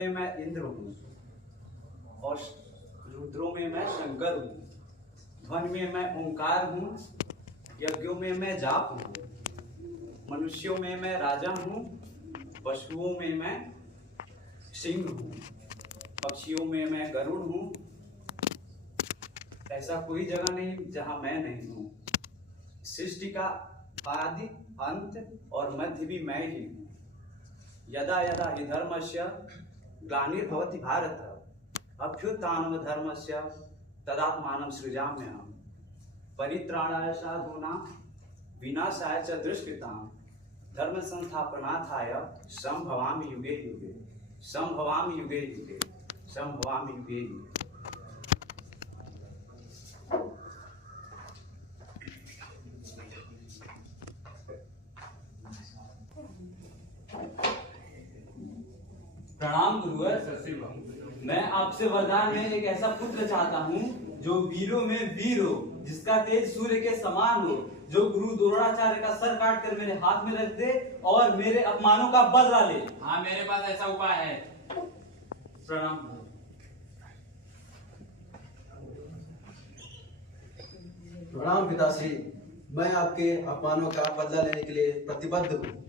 में मैं इंद्र हूँ और रुद्रों में मैं शंकर हूँ। ध्वन में मैं ओंकार हूँ, यज्ञों में मैं जाप हूँ, मनुष्यों में मैं राजा हूँ, पशुओं में मैं सिंह हूँ, पक्षियों में मैं गरुड़ हूँ। ऐसा कोई जगह नहीं जहां मैं नहीं हूँ। सृष्टि का आदि अंत और मध्य भी मैं ही हूँ। यदा यदा हि धर्मस्य ग्लानिर्भवति भारत अभ्युत्थानमधर्मस्य तदात्मानं सृजाम्यहम्। परित्राणाय साधूनां विनाशाय च दुष्कृतां धर्म संस्थापनार्थाय संभवामि युगे युगे, संभवामि युगे युगे, संभवामि युगे युगे। प्रणाम गुरुवर। मैं आपसे वरदान में एक ऐसा पुत्र चाहता हूँ जो वीरों में वीर हो, जिसका तेज सूर्य के समान हो, जो गुरु द्रोणाचार्य का सर काट कर मेरे हाथ में रख दे और मेरे अपमानों का बदला ले। हाँ, मेरे पास ऐसा उपाय है। प्रणाम। प्रणाम पिताश्री, मैं आपके अपमानों का बदला लेने के लिए प्रतिबद्ध हूँ।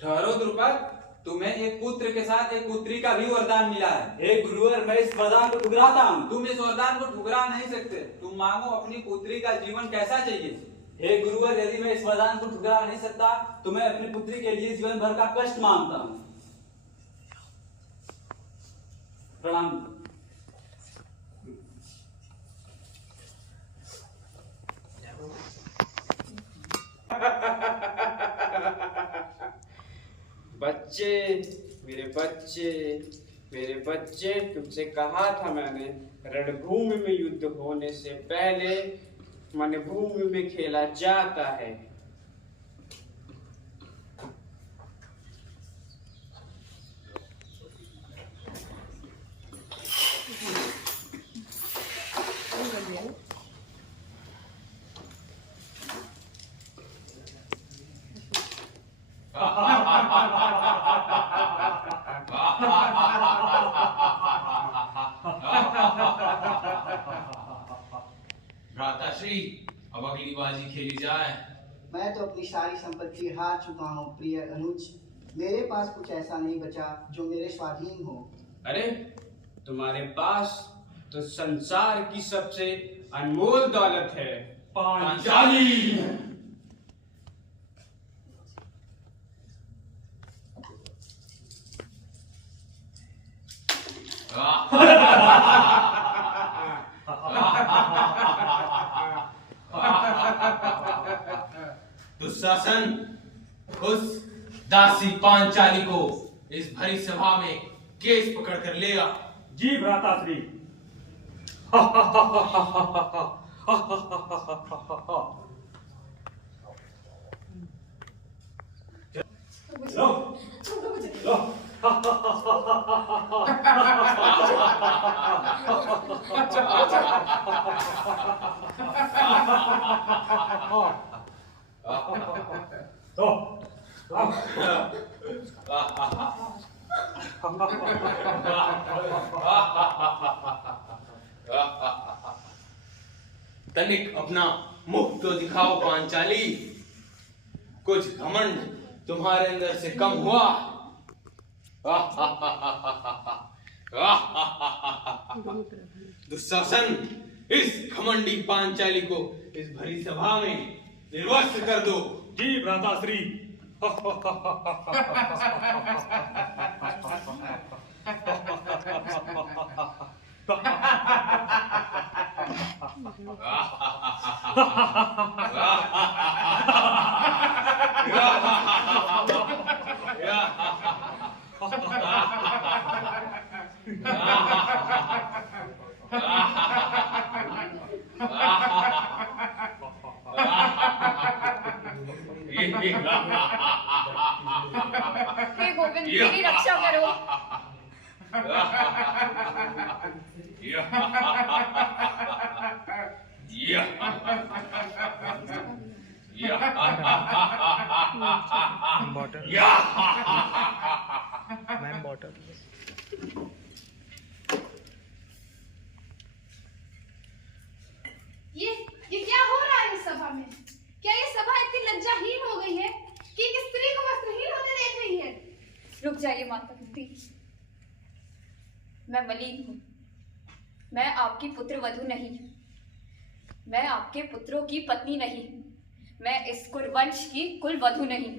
ठहरो द्रुपद, तुम्हें एक पुत्र के साथ एक पुत्री का भी वरदान मिला है। हे गुरुवर, मैं इस वरदान को ठुकराता हूँ। तुम इस वरदान को ठुकरा नहीं सकते। तुम मांगो अपनी पुत्री का जीवन कैसा चाहिए। हे गुरुवर, यदि मैं इस वरदान को ठुकरा नहीं सकता तो मैं अपनी पुत्री के लिए जीवन भर का कष्ट मांगता हूँ। प्रणाम। बच्चे, मेरे बच्चे, मेरे बच्चे, तुमसे कहा था मैंने, रणभूमि में युद्ध होने से पहले वनभूमि में खेला जाता है। भ्राताश्री, अब अगली बाजी खेली जाए। मैं तो अपनी सारी संपत्ति हार चुका हूँ प्रिय अनुज। मेरे पास कुछ ऐसा नहीं बचा जो मेरे स्वाधीन हो। अरे, तुम्हारे पास तो संसार की सबसे अनमोल दौलत है, पांचाली। दुशासन, उस दासी पांचाली को इस भरी सभा में केस पकड़ कर ले आ। जी भ्राताश्री। तनिक अपना मुख तो दिखाओ पांचाली। कुछ घमंड तुम्हारे अंदर से कम हुआ? दुशासन, इस घमंडी पांचाली को इस भरी सभा में निर्वस्त्र कर दो। जी भ्राताश्री। हे गोविंद, मेरी रक्षा करो। ये क्या हो रहा है इस सभा में? क्या ये सभा इतनी लज्जाहीन हो गई है कि एक स्त्री को वस्त्रहीन होते देख रही है? रुक जाइए माता कुंती। मैं मलिन हूँ। मैं आपकी पुत्र वधू नहीं। मैं आपके पुत्रों की पत्नी नहीं। मैं इस कुलवंश की कुल वधू नहीं।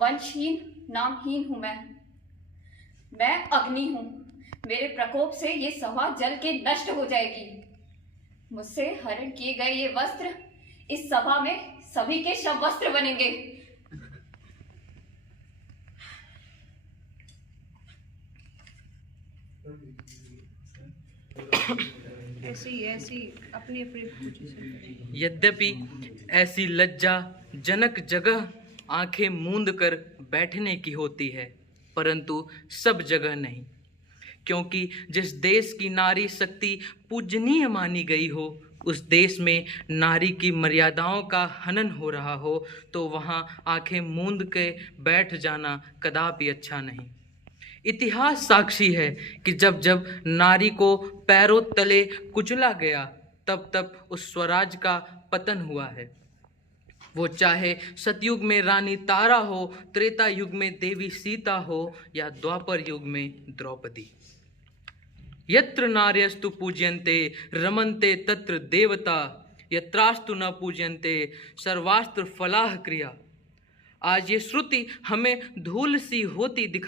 वंशहीन नामहीन हूं मैं अग्नि हूं। मेरे प्रकोप से ये सभा जल के नष्ट हो जाएगी। मुझसे हरण किए गए ये वस्त्र इस सभा में सभी के शव वस्त्र बनेंगे। ऐसी अपनी अपनी यद्यपि ऐसी लज्जा जनक जगह आंखें मूंद कर बैठने की होती है, परंतु सब जगह नहीं। क्योंकि जिस देश की नारी शक्ति पूजनीय मानी गई हो, उस देश में नारी की मर्यादाओं का हनन हो रहा हो, तो वहाँ आंखें मूंद के बैठ जाना कदापि अच्छा नहीं। इतिहास साक्षी है कि जब जब नारी को पैरों तले कुचला गया, तब तब उस स्वराज का पतन हुआ है। वो चाहे सतयुग में रानी तारा हो, त्रेता युग में देवी सीता हो, या द्वापर युग में द्रौपदी। यत्र नार्यस्तु पूज्यन्ते रमन्ते तत्र देवता, यत्रास्तु न पूज्यन्ते सर्वास्त्र फलाह क्रिया। आज ये श्रुति हमें धूल सी होती दिखा